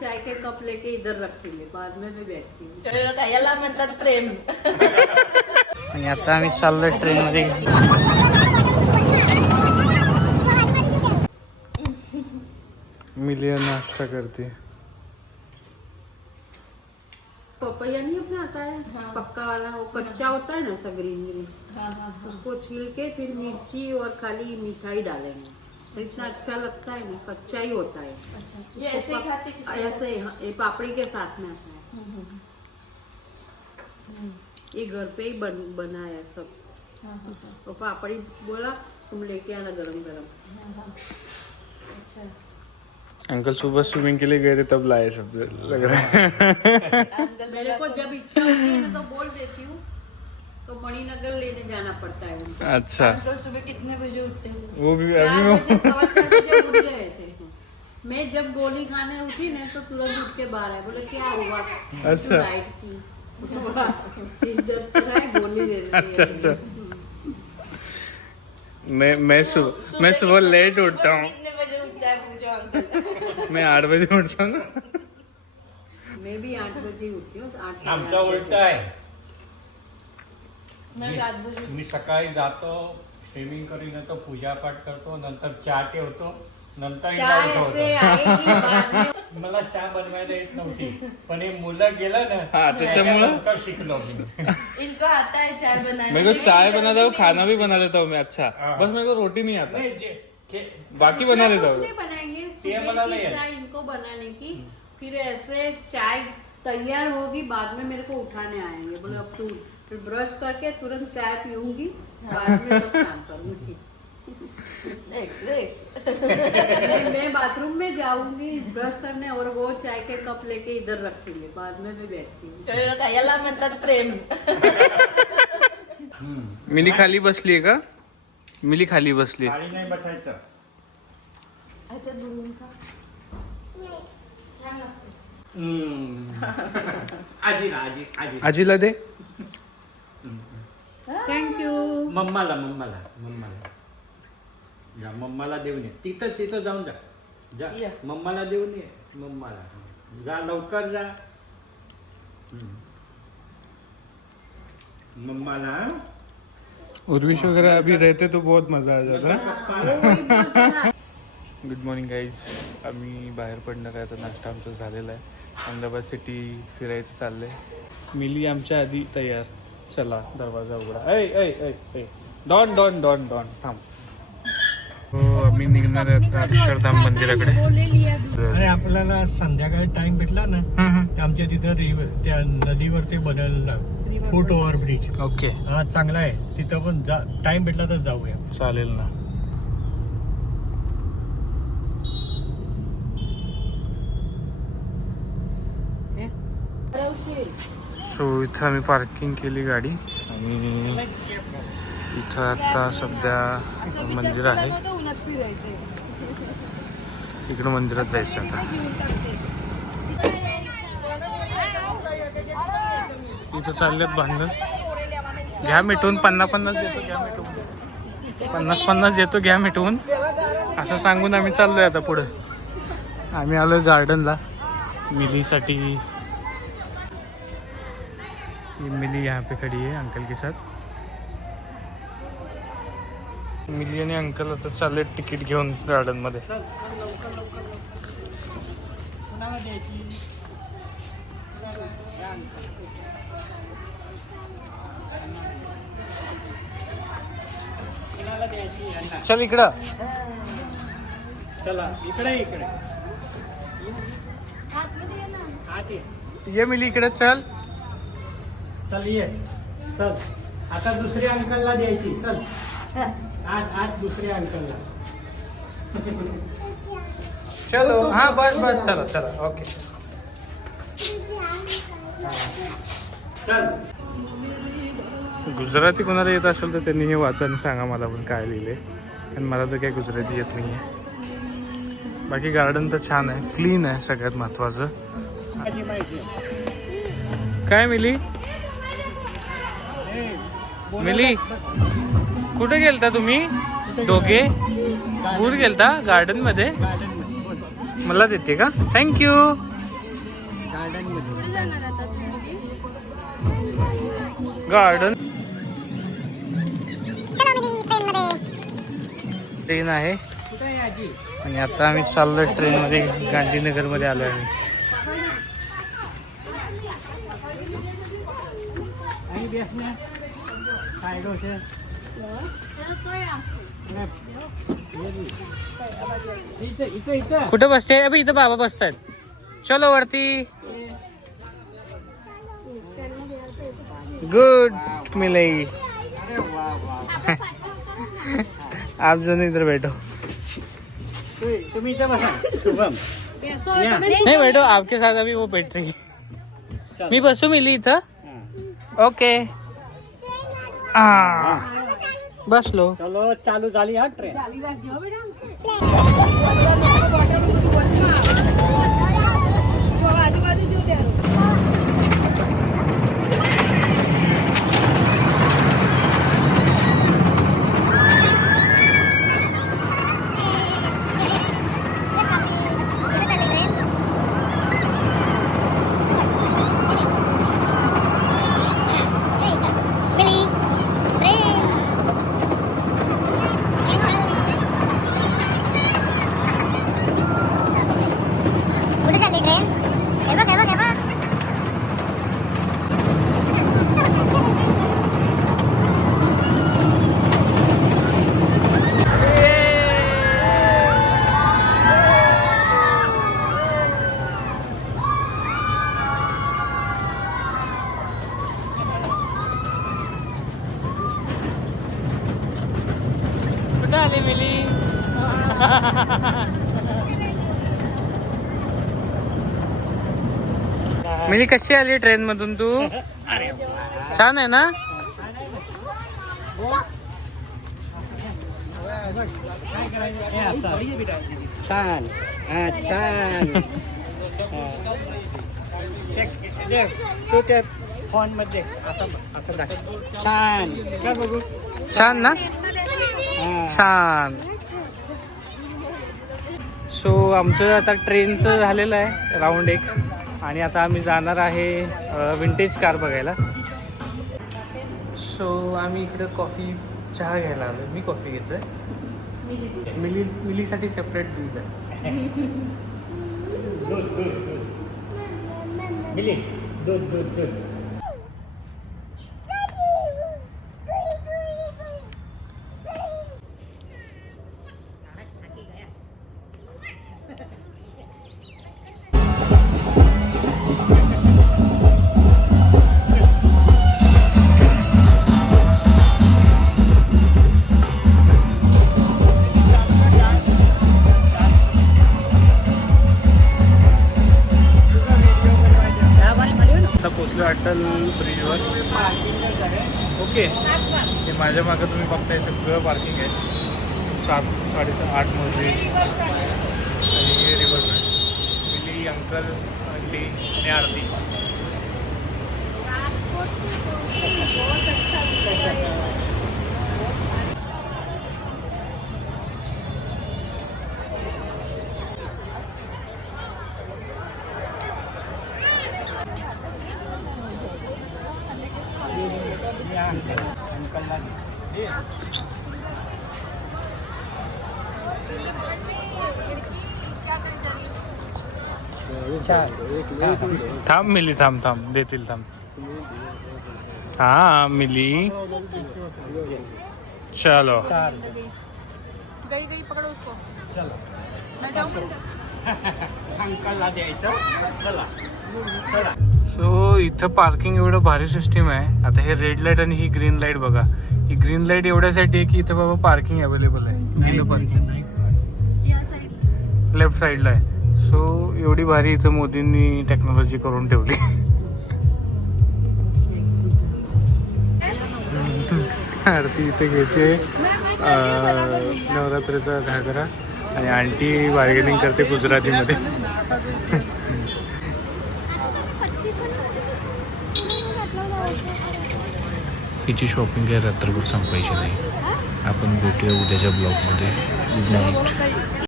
चाय के cup लेके इधर रखेंगे, बाद में मैं बैठती हूँ. याला म्हणतात प्रेम. आणि आता आम्ही चाललोय ट्रेन मध्ये. मिलियन नाश्ता करते. पपैया नहीं अपना आता है पक्का वाला, वो कच्चा होता है ना सा ग्रीन ग्रीन, उसको छील के फिर मिर्ची और खाली मिठाई डालेंगे. इतना अच्छा लगता है ना, कच्चा ही होता है. ये ऐसे ही खाते ऐसे ही, हाँ, ये पापड़ी के साथ में आता है. ये घर पे ही बना है सब. तो पापड़ी बोला तुम लेके आना गरम गरम. अच्छा. अंकल सुबह स्विमिंग के लिए गए थे तब लाए सब लग रहा है. मेरे को जब इच्छा होती है ना तो बोल देती हूँ, तो मणिनगर लेने जाना पड़ता है उनको. अच्छा. अंकल सुबह कितने बजे उठते हैं? वो भी 4 अभी बजे 4:15 बजे उठ गए थे. मैं जब गोली खाने उठी ना तो तुरंत उठ के बाहर आए. बोले क्या हुआ? अच्छा. लाइट की सिर दर्द कर रहा है, गोली ले रही है. अच्छा अच्छा. मैं सुबह लेट उठता हूँ. कितने बजे उठता है पूछो अंकल. मैं 8 बजे उठता हूँ. मैं भी 8 बजे उठती हूँ. 8 आमचा उलटा आहे. मैं 7 बजे. मी सकाळी जातो, स्विमिंग करून येतो, पूजापाठ करतो, नंतर चहा ठेवतो, नंतर हिला चाय उठवतो. से आएगी बाद में. मला चहा बनवायला येत नव्हती, पण हे मुलं गेलं ना हा, त्याच्यामुळं? त्याच्यानंतर शिकलो मी. इनको आता है चाय बनाने. मेरे को चाय बना देता हूँ, खाना भी बना देता हूँ मैं. अच्छा, हाँ. बस मेरे को रोटी नहीं आता. नाही बाकी बना देता कुछ हूँ. नहीं बनाएंगे. ये सुबह बना की नहीं है. चाय इनको बनाने की, फिर ऐसे चाय तैयार होगी, बाद में मेरे को उठाने आएंगे. बोले अब तू फिर ब्रश करके तुरंत चाय पीऊंगी, बाद में सब काम करूंगी. मैं बाथरूम में जाऊंगी ब्रश करने, और वो चाय के कप लेके इधर रखेंगे, बाद में मैं बैठती हूँ. याला म्हणतात प्रेम. मिली खाली बसली का? मिली खाली बसली. खाली नाही बसायचं. अच्छा बोलून का? छान लागतं. आजीला आजी आजी आजीला दे. थँक्यू. मम्माला जा, मम्माला देऊन ये. तिथं जाऊन जा. या. मम्माला देऊन ये. मम्माला जा, लवकर जा. मम्माला उर्विश वगैरह अभी रहते तो बहुत मजा आ जाता. Good morning guys. आम्ही बाहेर पडणार आहे आता. नाश्ता आमचा झालेला आहे. अहमदाबाद सिटी फिरायचं चाललंय. मिली आमच्या आधी तयार. चला दरवाजा उघडा. ऐ डॉन थांब. हो, आम्ही निघणार आहे आता अक्षरधाम मंदिराकडे. अरे आपल्याला संध्याकाळी टाइम भेटला ना, ते आमच्या तिथं त्या नदीवर ते बनवलं फूट ओव्हर ब्रिज. ओके, हा चांगला आहे. तिथं पण टाइम भेटला तर जाऊया. चालेल ना. सो इथं आम्ही पार्किंग केली गाडी आणि इथं आता सध्या मंदिर आहे. इकडं मंदिरात जायचं आता. इथं चालल्यात भांडण. घ्या मिटवून. 50-50 देतो, घ्या मिटवून. 50-50 देतो, घ्या मिटवून, असं सांगून आम्ही चाललोय आता पुढं. आम्ही आलोय गार्डनला मिलीसाठी. मिली यहाँ पे खड़ी है अंकल के साथ. मिली आणि अंकल आता चालले तिकीट घेऊन गार्डन मध्ये. चल इकडं. चला इकडे ये मिली इकडे. चल ये चल. आता दुसऱ्या अंकलला द्यायची. चल आज दुसऱ्या अंकलला. चलो. हाँ बस चलो ओके. चल. गुजराती कोणाला येत असेल तर त्यांनी हे वाचा आणि सांगा मला पण काय लिहिले. आणि मला तर काही गुजराती येत नाही आहे. बाकी गार्डन तर छान आहे, क्लीन आहे, सगळ्यात महत्वाचं. काय मिली कुठे गेलता तुम्ही दोघे? दूर गेलता गार्डन मध्ये. मला देते का? थँक्यू. गार्डन मध्ये कुठे जाणार आता तुम्ही? गार्डन ट्रेन आहे कुठे आहे आजी? आणि आता आम्ही चाललोय ट्रेन मध्ये गांधीनगर मध्ये आलोय आम्ही. आणि बेसने काय डोसे इथं इथं इथं कुठे बसते अबे इथं बाबा बसतायत. चलो वरती. गुड मिलाई. अरे वा वा आप दोनों इधर बैठो. तुम्ही इथं बसा शुभम या. नहीं बैठो आपके साथ अभी वो बैठ रही है. मी बसू मिली इथं. ओके बसलो. चलो चालू झाली हा ट्रेन. कुठं आली मिली. मिली कशी आली ट्रेन मधून तू. छान आहे ना. छान छान तू त्या फोन मध्ये असं असं दाखव. छान काय बघू. छान ना. छान. सो आमचं आता ट्रेनचं झालेलं आहे राऊंड एक. आणि आता आम्ही जाणार आहे विंटेज कार बघायला. सो आम्ही इकडं कॉफी चहा घ्यायला आलो. मी कॉफी घेतोय. मिलीसाठी सेपरेट दूध आहे. मिली दूध दूध दूध. आता पोचलो अटल ब्रिजवर. ओके हे माझ्या मागं तुम्ही बघताय सगळं पार्किंग आहे. 7-8 मजली आणि रिव्हर फ्रंट. मिली अंकल अंडी आणि आरती. थांब मिली थांब देतील थांब. हा मिली चलो. गई गई पकड़ो उसको. चलो मैं जाऊँ. अंकलला द्यायचं. चला चला. सो इथं पार्किंग एवढं भारी सिस्टीम आहे. आता हे रेड लाईट आणि ही ग्रीन लाईट बघा. ही ग्रीन लाईट एवढ्यासाठी आहे की इथं बाबा पार्किंग अवेलेबल आहे. गेलो पार्किंग लेफ्ट साईडला आहे. सो एवढी भारी इथं मोदींनी टेक्नॉलॉजी करून ठेवली. आरती इथे घेते नवरात्रीचा घागरा आणि आंटी बार्गेनिंग करते गुजरातीमध्ये. हिची शॉपिंग काय रात्रभर संपायची नाही. आपण भेटूया उद्याच्या ब्लॉगमध्ये. Good night.